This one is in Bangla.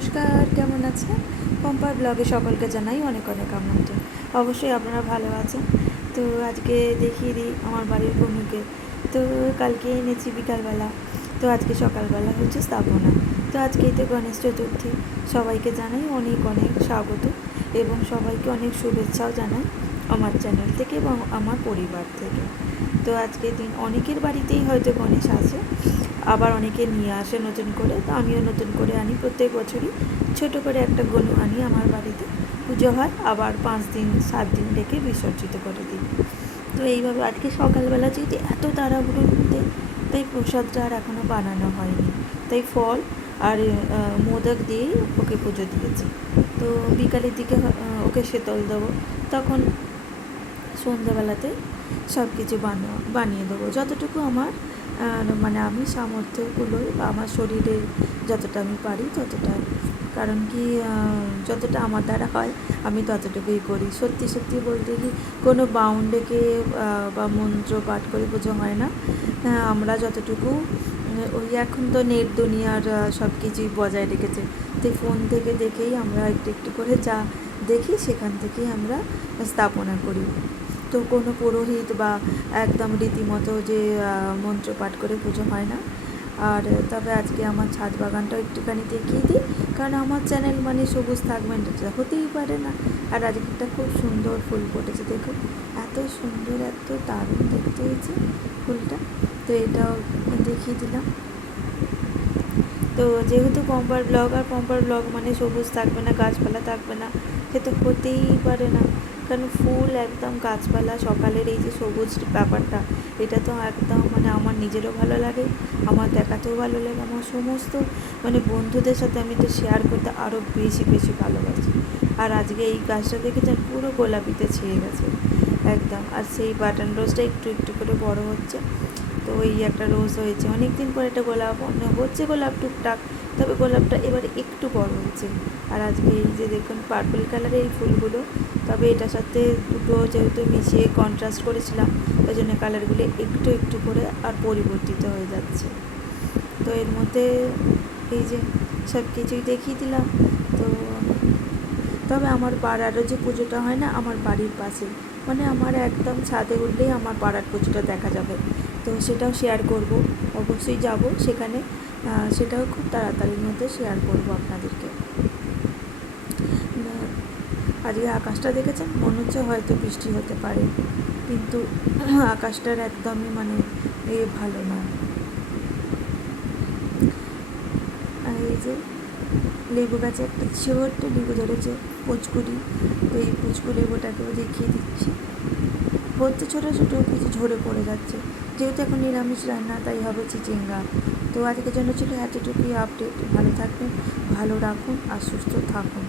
নমস্কার, কেমন আছে পম্পার ব্লগে সকলকে জানাই অনেক অনেক আমন্ত্রণ। অবশ্যই আপনারা ভালো আছেন। তো আজকে দেখিয়ে দিই আমার বাড়ির বন্ধুকে। তো কালকে এনেছি বিকালবেলা। তো আজকে সকালবেলা হচ্ছে স্থাপনা। তো আজকেই তো গণেশ চতুর্থী। সবাইকে জানাই অনেক অনেক স্বাগত এবং সবাইকে অনেক শুভেচ্ছাও জানাই। আমার চ্যানেল থেকে এবং আমার পরিবার থেকে। তো আজকে দিন অনেকের বাড়িতেই হয়তো গণেশ আছে, আবার অনেকে নিয়ে আসে নতুন করে। তো আমিও নতুন করে আনি প্রত্যেক বছরই। ছোট করে একটা গনু আনি আমার বাড়িতে। পুজো হয়, আবার পাঁচ দিন, সাত দিন রেখে বিসর্জিত করে দিই। তো এইভাবে আজকে সকালবেলা যেহেতু এত তাড়াহুড়োর মধ্যে, তাই প্রসাদটা আর এখনও বানানো হয়নি। তাই ফল আর মোদক দিয়েই ওকে পুজো দিয়েছি। তো বিকালের দিকে ওকে শীতল দেবো। তখন সন্ধ্যাবেলাতে সব কিছু বানা, বানিয়ে দেবো। যতটুকু আমার মানে আমি সামর্থ্যগুলোই বা আমার শরীরে যতটা আমি পারি ততটা। কারণ কি যতটা আমার দ্বারা হয়, আমি ততটুকুই করি। সত্যি সত্যি বলতে কি, কোনো বাউন্ডেকে বা মন্ত্র পাঠ করে পুজো হয় না। আমরা যতটুকু ওই এখন তো নেট দুনিয়ার সব কিছুই বজায় রেখেছে। তো ফোন থেকে দেখেই আমরা একটু একটু করে যা দেখি, সেখান থেকেই আমরা স্থাপনা করি। তো কোনো পুরোহিত বা একদম রীতিমতো যে মন্ত্র পাঠ করে পুজো হয় না। আর তবে আজকে আমার ছাদ বাগানটাও একটুখানি দেখিয়ে দিই। কারণ আমার চ্যানেল মানে সবুজ থাকবেন এটা হতেই পারে না। আর আজকে একটা খুব সুন্দর ফুল ফুটেছে দেখুন এত সুন্দর, এত দারুণ দেখতে হয়েছে ফুলটা। তো এটাও দেখিয়ে দিলাম। তো যেহেতু পম্পার ব্লগ, আর পম্পার ব্লগ মানে সবুজ থাকবে না, গাছপালা থাকবে না, সে তো হতেই পারে না। কারণ ফুল, একদম গাছপালা, সকালের এই যে সবুজ ব্যাপারটা, এটা তো একদম মানে আমার নিজেরও ভালো লাগে, আমার দেখাতেও ভালো লাগে, আমার সমস্ত মানে বন্ধুদের সাথে আমি তো শেয়ার করতে আরও বেশি বেশি ভালোবাসি। আর আজকে এই গাছটা দেখে দেখেছেন পুরো গোলাপিতে ছেয়ে গেছে, একদম। আর সেই বাটন রোজটা একটু একটু করে বড় হচ্ছে, তো ওই একটা রোজ হয়েছে। অনেক দিন পর একটা গোলাপ হচ্ছে গোলাপ টুকটাক তবে গোলাপটা এবারে একটু বড় হয়েছে। আর আজকে এই যে দেখুন পার্পল কালারের এই ফুলগুলো, তবে এটার সাথে দুটো যেহেতু মিশিয়ে কন্ট্রাস্ট করেছিলাম ওই জন্য কালারগুলো একটু একটু করে আর পরিবর্তিত হয়ে যাচ্ছে। তো এর মধ্যে এই যে সব কিছুই দেখিয়ে দিলাম। তো তবে আমার পাড়ারও যে পুজোটা হয় না, আমার বাড়ির পাশে। মানে আমার একদম ছাদে উঠলেই আমার পাড়ার পুজোটা দেখা যাবে। তো সেটাও শেয়ার করব। অবশ্যই যাব সেখানে। সেটাও খুব তাড়াতাড়ির মধ্যে শেয়ার করব আপনাদেরকে। আজকে আকাশটা দেখেছেন? মনে হচ্ছে হয়তো বৃষ্টি হতে পারে। কিন্তু আকাশটার একদমই মানে এ ভালো না। আর এই যে লেবু গাছে একটা ছোট্ট লেবু ধরেছে পুচকুড়ি তো এই পুচকু লেবুটাকেও দেখিয়ে দিচ্ছি। বলতে ছোটো ছোটো, কিছু ঝরে পড়ে যাচ্ছে। যেহেতু এখন নিরামিষ রান্না, তাই হবে চিচিঙ্গা। তো আজকের জন্য ছিল এতটুকুই। আপডেট ভালো থাকবেন, ভালো রাখুন, আর সুস্থ থাকুন।